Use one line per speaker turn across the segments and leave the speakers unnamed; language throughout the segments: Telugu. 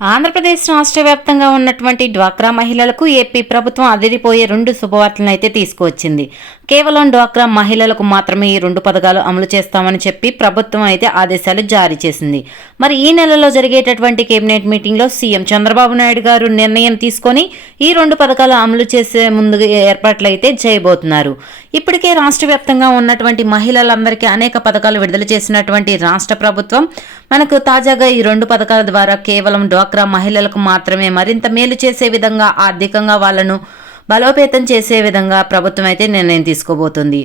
ఆంధ్రప్రదేశ్ రాష్ట్ర వ్యాప్తంగా ఉన్నటువంటి డ్వాక్రా మహిళలకు ఏపీ ప్రభుత్వం అదిరిపోయే రెండు శుభవార్తలను అయితే తీసుకువచ్చింది. కేవలం డ్వాక్రా మహిళలకు మాత్రమే ఈ రెండు పథకాలు అమలు చేస్తామని చెప్పి ప్రభుత్వం అయితే ఆదేశాలు జారీ చేసింది. మరి ఈ నెలలో జరిగేటటువంటి కేబినెట్ మీటింగ్లో సీఎం చంద్రబాబు నాయుడు గారు నిర్ణయం తీసుకొని ఈ రెండు పథకాలు అమలు చేసే ముందు ఏర్పాట్లు అయితే చేయబోతున్నారు. ఇప్పటికే రాష్ట్ర వ్యాప్తంగా ఉన్నటువంటి మహిళలందరికీ అనేక పథకాలు విడుదల చేసినటువంటి రాష్ట్ర ప్రభుత్వం మనకు తాజాగా ఈ రెండు పథకాల ద్వారా కేవలం డ్వాక్రా మహిళలకు మాత్రమే మరింత మేలు చేసే విధంగా ఆర్థికంగా వాళ్ళను బలోపేతం చేసే విధంగా ప్రభుత్వం అయితే నిర్ణయం తీసుకోబోతుంది.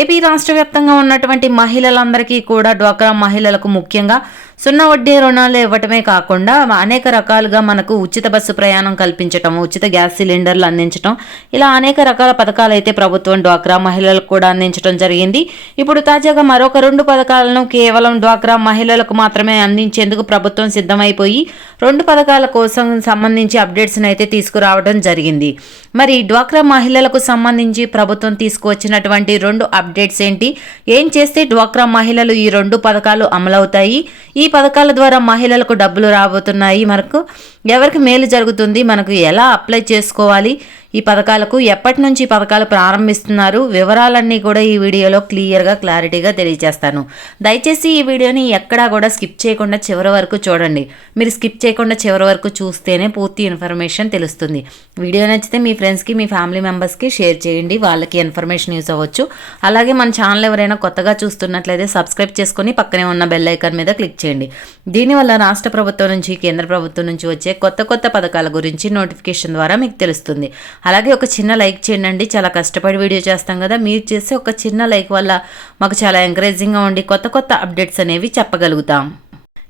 ఏపీ రాష్ట్ర వ్యాప్తంగా ఉన్నటువంటి మహిళలందరికీ కూడా డ్వాక్రా మహిళలకు ముఖ్యంగా సున్నా వడ్డీ రుణాలు ఇవ్వటమే కాకుండా అనేక రకాలుగా మనకు ఉచిత బస్సు ప్రయాణం కల్పించటం ఉచిత గ్యాస్ సిలిండర్లు అందించటం ఇలా అనేక రకాల పథకాలు అయితే ప్రభుత్వం డ్వాక్రా మహిళలకు కూడా అందించడం జరిగింది. ఇప్పుడు తాజాగా మరొక రెండు పథకాలను కేవలం డ్వాక్రా మహిళలకు మాత్రమే అందించేందుకు ప్రభుత్వం సిద్ధమైపోయి రెండు పథకాల కోసం సంబంధించి అప్డేట్స్ని అయితే తీసుకురావడం జరిగింది. మరి డ్వాక్రా మహిళలకు సంబంధించి ప్రభుత్వం తీసుకువచ్చినటువంటి రెండు అప్డేట్స్ ఏంటి? ఏం చేస్తే డ్వాక్రా మహిళలు ఈ రెండు పథకాలు అమలవుతాయి? ఈ పథకాల ద్వారా మహిళలకు డబ్బులు రాబోతున్నాయి. మనకు ఎవరికి మేలు జరుగుతుంది? మనకు ఎలా అప్లై చేసుకోవాలి? ఈ పథకాలకు ఎప్పటి నుంచి ఈ పథకాలు ప్రారంభిస్తున్నారు? వివరాలన్నీ కూడా ఈ వీడియోలో క్లియర్గా క్లారిటీగా తెలియజేస్తాను. దయచేసి ఈ వీడియోని ఎక్కడా కూడా స్కిప్ చేయకుండా చివరి వరకు చూడండి. మీరు స్కిప్ చేయకుండా చివరి వరకు చూస్తేనే పూర్తి ఇన్ఫర్మేషన్ తెలుస్తుంది. వీడియో నచ్చితే మీ ఫ్రెండ్స్కి మీ ఫ్యామిలీ మెంబర్స్కి షేర్ చేయండి. వాళ్ళకి ఇన్ఫర్మేషన్ యూస్ అవ్వచ్చు. అలాగే మన ఛానల్ ఎవరైనా కొత్తగా చూస్తున్నట్లయితే సబ్స్క్రైబ్ చేసుకుని పక్కనే ఉన్న బెల్ ఐకాన్ మీద క్లిక్ చేయండి. దీనివల్ల రాష్ట్ర ప్రభుత్వం నుంచి కేంద్ర ప్రభుత్వం నుంచి వచ్చే కొత్త కొత్త పథకాల గురించి నోటిఫికేషన్ ద్వారా మీకు తెలుస్తుంది. అలాగే ఒక చిన్న లైక్ చేయండి. చాలా కష్టపడి వీడియో చేస్తాం కదా. మీరు చేసే ఒక చిన్న లైక్ వల్ల మాకు చాలా ఎంకరేజింగ్గా ఉండి కొత్త కొత్త అప్డేట్స్ అనేవి చెప్పగలుగుతాం.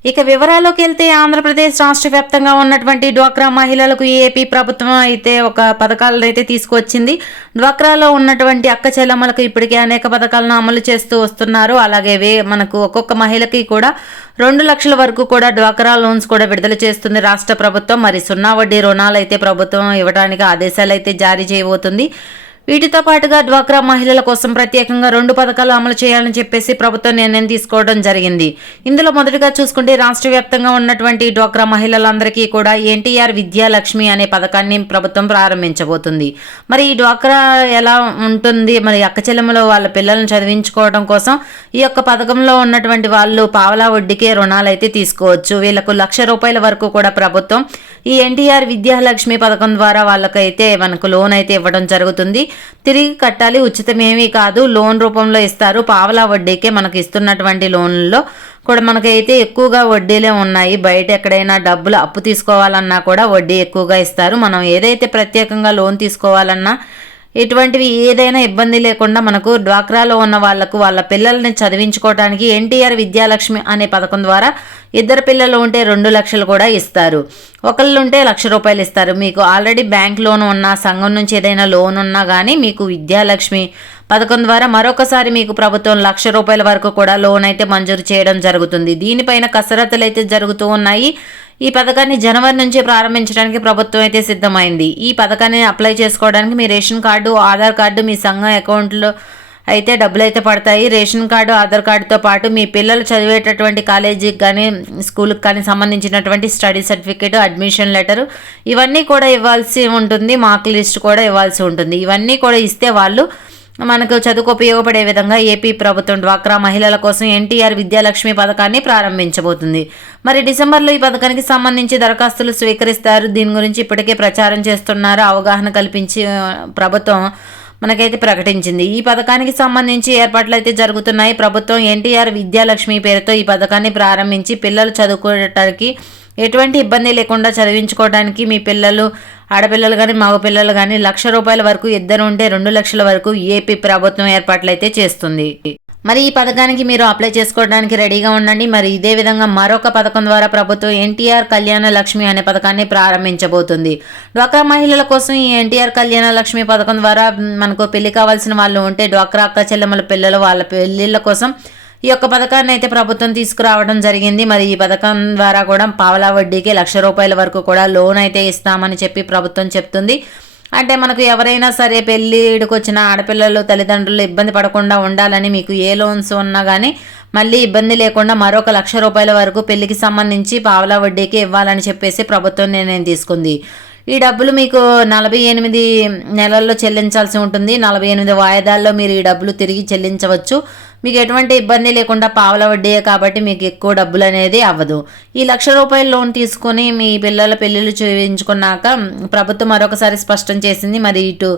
ఇక వివరాల్లోకి వెళ్తే ఆంధ్రప్రదేశ్ రాష్ట్ర వ్యాప్తంగా ఉన్నటువంటి డ్వాక్రా మహిళలకు ఏపీ ప్రభుత్వం అయితే ఒక పథకాలను అయితే తీసుకొచ్చింది. డ్వాక్రాలో ఉన్నటువంటి అక్క చెల్లమ్మలకు ఇప్పటికే అనేక పథకాలను అమలు చేస్తూ వస్తున్నారు. అలాగే వే మనకు ఒక్కొక్క మహిళకి కూడా రెండు లక్షల వరకు కూడా డ్వాక్రా లోన్స్ కూడా విడుదల చేస్తుంది రాష్ట్ర ప్రభుత్వం. మరి సున్నా వడ్డీ రుణాలు అయితే ప్రభుత్వం ఇవ్వడానికి ఆదేశాలు అయితే జారీ చేయబోతుంది. వీటితో పాటుగా డ్వాక్రా మహిళల కోసం ప్రత్యేకంగా రెండు పథకాలు అమలు చేయాలని చెప్పేసి ప్రభుత్వం నిర్ణయం తీసుకోవడం జరిగింది. ఇందులో మొదటిగా చూసుకుంటే రాష్ట్ర వ్యాప్తంగా ఉన్నటువంటి డ్వాక్రా మహిళలందరికీ కూడా ఎన్టీఆర్ విద్యాలక్ష్మి అనే పథకాన్ని ప్రభుత్వం ప్రారంభించబోతుంది. మరి ఈ డ్వాక్రా ఎలా ఉంటుంది? మరి అక్క చెల్లెమ్మలో వాళ్ళ పిల్లల్ని చదివించుకోవడం కోసం ఈ యొక్క పథకంలో ఉన్నటువంటి వాళ్ళు పావలా వడ్డీకే రుణాలు అయితే తీసుకోవచ్చు. వీళ్ళకు లక్ష రూపాయల వరకు కూడా ప్రభుత్వం ఈ ఎన్టీఆర్ విద్యాలక్ష్మి పథకం ద్వారా వాళ్ళకైతే మనకు లోన్ అయితే ఇవ్వడం జరుగుతుంది. తిరిగి కట్టాలి ఉచితమేమీ కాదు. లోన్ రూపంలో ఇస్తారు. పావలా వడ్డీకే మనకు ఇస్తున్నటువంటి లోన్లలో కూడా మనకైతే ఎక్కువగా వడ్డీలే ఉన్నాయి. బయట ఎక్కడైనా డబ్బులు అప్పు తీసుకోవాలన్నా కూడా వడ్డీ ఎక్కువగా ఇస్తారు. మనం ఏదైతే ప్రత్యేకంగా లోన్ తీసుకోవాలన్నా ఇటువంటివి ఏదైనా ఇబ్బంది లేకుండా మనకు డ్వాక్రాలో ఉన్న వాళ్ళకు వాళ్ళ పిల్లల్ని చదివించుకోవడానికి ఎన్టీఆర్ విద్యాలక్ష్మి అనే పథకం ద్వారా ఇద్దరు పిల్లలు ఉంటే రెండు లక్షలు కూడా ఇస్తారు. ఒకళ్ళు ఉంటే లక్ష రూపాయలు ఇస్తారు. మీకు ఆల్రెడీ బ్యాంక్ లోన్ ఉన్నా సంఘం నుంచి ఏదైనా లోన్ ఉన్నా కానీ మీకు విద్యాలక్ష్మి పథకం ద్వారా మరొకసారి మీకు ప్రభుత్వం లక్ష రూపాయల వరకు కూడా లోన్ అయితే మంజూరు చేయడం జరుగుతుంది. దీనిపైన కసరత్తులు అయితే జరుగుతూ ఉన్నాయి. ఈ పథకాన్ని జనవరి నుంచి ప్రారంభించడానికి ప్రభుత్వం అయితే సిద్ధమైంది. ఈ పథకాన్ని అప్లై చేసుకోవడానికి మీ రేషన్ కార్డు ఆధార్ కార్డు మీ సంఘం అకౌంట్లో అయితే డబ్బులు అయితే పడతాయి. రేషన్ కార్డు ఆధార్ కార్డుతో పాటు మీ పిల్లలు చదివేటటువంటి కాలేజీకి కానీ స్కూల్కి కానీ సంబంధించినటువంటి స్టడీ సర్టిఫికేట్ అడ్మిషన్ లెటర్ ఇవన్నీ కూడా ఇవ్వాల్సి ఉంటుంది. మార్క్ లిస్ట్ కూడా ఇవ్వాల్సి ఉంటుంది. ఇవన్నీ కూడా ఇస్తే వాళ్ళు మనకు చదువుకు ఉపయోగపడే విధంగా ఏపీ ప్రభుత్వం డ్వాక్రా మహిళల కోసం ఎన్టీఆర్ విద్యాలక్ష్మి పథకాన్ని ప్రారంభించబోతుంది. మరి డిసెంబర్లో ఈ పథకానికి సంబంధించి దరఖాస్తులు స్వీకరిస్తారు. దీని గురించి ఇప్పటికే ప్రచారం చేస్తున్నారు? అవగాహన కల్పించి ప్రభుత్వం మనకైతే ప్రకటించింది. ఈ పథకానికి సంబంధించి ఏర్పాట్లు అయితే జరుగుతున్నాయి. ప్రభుత్వం ఎన్టీఆర్ విద్యాలక్ష్మి పేరుతో ఈ పథకాన్ని ప్రారంభించి పిల్లలు చదువుకోవటానికి ఎటువంటి ఇబ్బంది లేకుండా చదివించుకోవడానికి మీ పిల్లలు ఆడపిల్లలు కానీ మగపిల్లలు కానీ లక్ష రూపాయల వరకు ఇద్దరు ఉంటే రెండు లక్షల వరకు ఏపీ ప్రభుత్వం ఏర్పాట్లు అయితే చేస్తుంది. మరి ఈ పథకానికి మీరు అప్లై చేసుకోవడానికి రెడీగా ఉండండి. మరి ఇదే విధంగా మరొక పథకం ద్వారా ప్రభుత్వం ఎన్టీఆర్ కళ్యాణ లక్ష్మి అనే పథకాన్ని ప్రారంభించబోతుంది. డ్వాక్రా మహిళల కోసం ఈ ఎన్టీఆర్ కళ్యాణ లక్ష్మి పథకం ద్వారా మనకు పెళ్ళి కావాల్సిన వాళ్ళు ఉంటే డ్వాక్రా అక్క చెల్లెమ్మల పిల్లలు వాళ్ళ పెళ్ళిళ్ళ కోసం ఈ యొక్క పథకాన్ని అయితే ప్రభుత్వం తీసుకురావడం జరిగింది. మరి ఈ పథకం ద్వారా కూడా పావలా వడ్డీకి లక్ష రూపాయల వరకు కూడా లోన్ అయితే ఇస్తామని చెప్పి ప్రభుత్వం చెప్తుంది. అంటే మనకు ఎవరైనా సరే పెళ్ళిడికి వచ్చిన ఆడపిల్లలు తల్లిదండ్రులు ఇబ్బంది పడకుండా ఉండాలని మీకు ఏ లోన్స్ ఉన్నా కానీ మళ్ళీ ఇబ్బంది లేకుండా మరొక లక్ష రూపాయల వరకు పెళ్ళికి సంబంధించి పావలా వడ్డీకి ఇవ్వాలని చెప్పేసి ప్రభుత్వం నిర్ణయం తీసుకుంది. ఈ డబ్బులు మీకు నలభై ఎనిమిది నెలల్లో చెల్లించాల్సి ఉంటుంది. నలభై ఎనిమిది వాయిదాల్లో మీరు ఈ డబ్బులు తిరిగి చెల్లించవచ్చు. మీకు ఎటువంటి ఇబ్బంది లేకుండా పావల వడ్డీయే కాబట్టి మీకు ఎక్కువ డబ్బులు అనేది అవ్వదు. ఈ లక్ష రూపాయల లోన్ తీసుకొని మీ పిల్లల పెళ్ళిళ్ళు చూపించుకున్నాక ప్రభుత్వం మరొకసారి స్పష్టం చేసింది. మరి ఇటు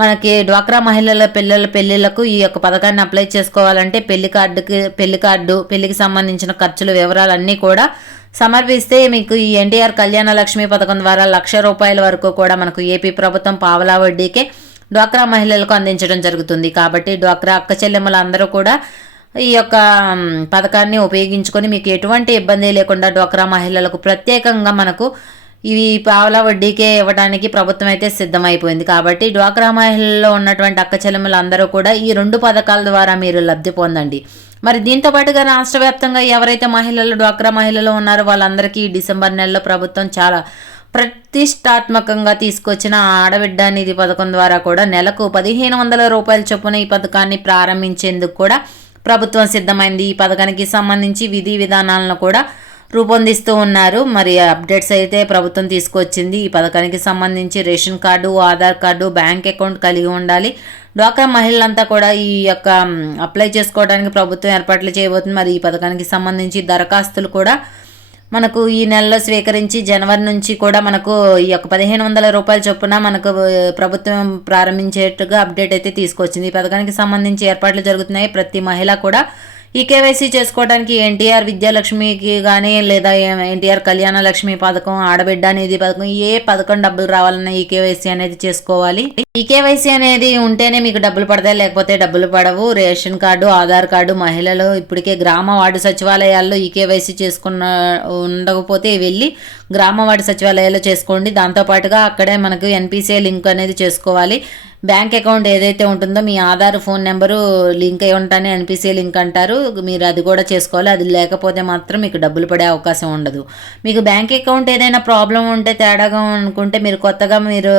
మనకి డ్వాక్రా మహిళల పిల్లల పెళ్ళిళ్ళకు ఈ యొక్క పథకాన్ని అప్లై చేసుకోవాలంటే పెళ్ళి కార్డుకి పెళ్ళి కార్డు పెళ్ళికి సంబంధించిన ఖర్చుల వివరాలన్నీ కూడా సమర్పిస్తే మీకు ఈ ఎన్టీఆర్ కళ్యాణ లక్ష్మి పథకం ద్వారా లక్ష రూపాయల వరకు కూడా మనకు ఏపీ ప్రభుత్వం పావలా వడ్డీకే డ్వాక్రా మహిళలకు అందించడం జరుగుతుంది. కాబట్టి డ్వాక్రా అక్క చెల్లెమ్మలు అందరూ కూడా ఈ యొక్క పథకాన్ని ఉపయోగించుకొని మీకు ఎటువంటి ఇబ్బంది లేకుండా డ్వాక్రా మహిళలకు ప్రత్యేకంగా మనకు ఇవి పావలా వడ్డీకే ఇవ్వడానికి ప్రభుత్వం అయితే సిద్ధమైపోయింది. కాబట్టి డ్వాక్రా మహిళల్లో ఉన్నటువంటి అక్క చెల్లెమ్మలు అందరూ కూడా ఈ రెండు పథకాల ద్వారా మీరు లబ్ధి పొందండి. మరి దీంతో పాటుగా రాష్ట్ర వ్యాప్తంగా ఎవరైతే మహిళలు డ్వాక్రా మహిళలు ఉన్నారో వాళ్ళందరికీ డిసెంబర్ నెలలో ప్రభుత్వం చాలా ప్రతిష్టాత్మకంగా తీసుకొచ్చిన ఆడబిడ్డ నిధి పథకం ద్వారా కూడా నెలకు పదిహేను వందల రూపాయల చొప్పున ఈ పథకాన్ని ప్రారంభించేందుకు కూడా ప్రభుత్వం సిద్ధమైంది. ఈ పథకానికి సంబంధించి విధి విధానాలను కూడా రూపొందిస్తూ ఉన్నారు. మరి అప్డేట్స్ అయితే ప్రభుత్వం తీసుకొచ్చింది. ఈ పథకానికి సంబంధించి ration card Aadhaar card bank account కలిగి ఉండాలి. డ్వాక్రా మహిళలంతా కూడా ఈ యొక్క అప్లై చేసుకోవడానికి ప్రభుత్వం ఏర్పాట్లు చేయబోతుంది. మరి ఈ పథకానికి సంబంధించి దరఖాస్తులు కూడా మనకు ఈ నెలలో స్వీకరించి జనవరి నుంచి కూడా మనకు ఈ యొక్క పదిహేను వందల రూపాయల చొప్పున మనకు ప్రభుత్వం ప్రారంభించేట్టుగా అప్డేట్ అయితే తీసుకొచ్చింది. ఈ పథకానికి సంబంధించి ఏర్పాట్లు జరుగుతున్నాయి. ప్రతి మహిళ కూడా ఈ కేవైసీ చేసుకోవడానికి ఎన్టీఆర్ విద్యాలక్ష్మికి కానీ లేదా ఎన్టీఆర్ కళ్యాణ లక్ష్మి పథకం ఆడబిడ్డ అనేది పథకం ఏ పథకం డబ్బులు రావాలన్నా ఈ కేవైసీ అనేది చేసుకోవాలి. ఈ కేవైసీ అనేది ఉంటేనే మీకు డబ్బులు పడతాయి లేకపోతే డబ్బులు పడవు. రేషన్ కార్డు ఆధార్ కార్డు మహిళలు ఇప్పటికే గ్రామ వార్డు సచివాలయాల్లో ఈ కేవైసీ చేసుకున్న ఉండకపోతే వెళ్ళి గ్రామ వార్డు సచివాలయాల్లో చేసుకోండి. దాంతోపాటుగా అక్కడే మనకు ఎన్పిసిఐ లింక్ అనేది చేసుకోవాలి. బ్యాంక్ అకౌంట్ ఏదైతే ఉంటుందో మీ ఆధార్ ఫోన్ నెంబరు లింక్ అయి ఉంటానే ఎన్పిసి లింక్ అంటారు. మీరు అది కూడా చేసుకోవాలి. అది లేకపోతే మాత్రం మీకు డబ్బులు పడే అవకాశం ఉండదు. మీకు బ్యాంక్ అకౌంట్ ఏదైనా ప్రాబ్లం ఉంటే తేడాగా అనుకుంటే మీరు కొత్తగా మీరు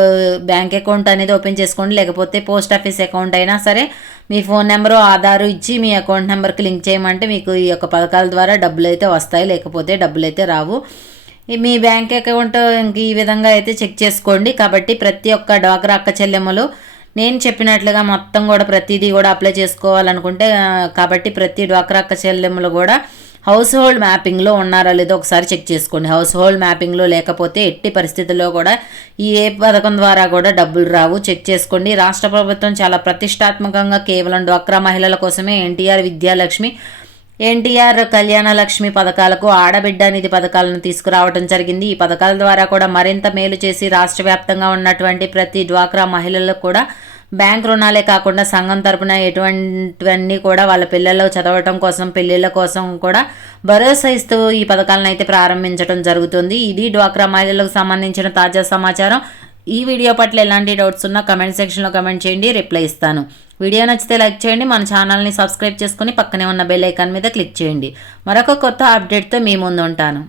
బ్యాంక్ అకౌంట్ అనేది ఓపెన్ ఓపెన్ చేసుకోండి లేకపోతే పోస్ట్ ఆఫీస్ అకౌంట్ అయినా సరే మీ ఫోన్ నెంబరు ఆధారు ఇచ్చి మీ అకౌంట్ నెంబర్కి లింక్ చేయమంటే మీకు ఈ యొక్క పథకాల ద్వారా డబ్బులు అయితే వస్తాయి లేకపోతే డబ్బులు అయితే రావు మీ బ్యాంక్ అకౌంట్ ఇంక ఈ విధంగా అయితే చెక్ చేసుకోండి. కాబట్టి ప్రతి ఒక్క డ్వాక్రా అక్క చెల్లెమ్మలు నేను చెప్పినట్లుగా మొత్తం కూడా ప్రతిదీ కూడా అప్లై చేసుకోవాలనుకుంటే కాబట్టి ప్రతి డ్వాక్రా అక్క చెల్లెమ్మలు కూడా హౌస్ హోల్డ్ మ్యాపింగ్లో ఉన్నారా లేదో ఒకసారి చెక్ చేసుకోండి. హౌస్ హోల్డ్ మ్యాపింగ్లో లేకపోతే ఎట్టి పరిస్థితుల్లో కూడా ఈ ఏ పథకం ద్వారా కూడా డబ్బులు రావు. చెక్ చేసుకోండి. రాష్ట్ర ప్రభుత్వం చాలా ప్రతిష్టాత్మకంగా కేవలం డ్వాక్రా మహిళల కోసమే ఎన్టీఆర్ విద్యాలక్ష్మి ఎన్టీఆర్ కళ్యాణ లక్ష్మి పథకాలకు ఆడబిడ్డ నిధి పథకాలను తీసుకురావడం జరిగింది. ఈ పథకాల ద్వారా కూడా మరింత మేలు చేసి రాష్ట్ర వ్యాప్తంగా ఉన్నటువంటి ప్రతి డ్వాక్రా మహిళలకు కూడా బ్యాంక్ రుణాలే కాకుండా సంఘం తరపున ఎటువంటివన్నీ కూడా వాళ్ళ పిల్లలు చదవటం కోసం పెళ్ళిళ్ళ కోసం కూడా భరోసా ఇస్తూ ఈ పథకాలను అయితే ప్రారంభించడం జరుగుతుంది. ఇది డ్వాక్రా మహిళలకు సంబంధించిన తాజా సమాచారం. ఈ వీడియో పట్ల ఎలాంటి డౌట్స్ ఉన్నా కమెంట్ సెక్షన్లో కమెంట్ చేయండి రిప్లై ఇస్తాను. వీడియో నచ్చితే లైక్ చేయండి మన ఛానల్ని సబ్స్క్రైబ్ చేసుకుని పక్కనే ఉన్న బెల్ ఐకాన్ మీద క్లిక్ చేయండి. మరొక కొత్త అప్డేట్తో మీ ముందు ఉంటాను.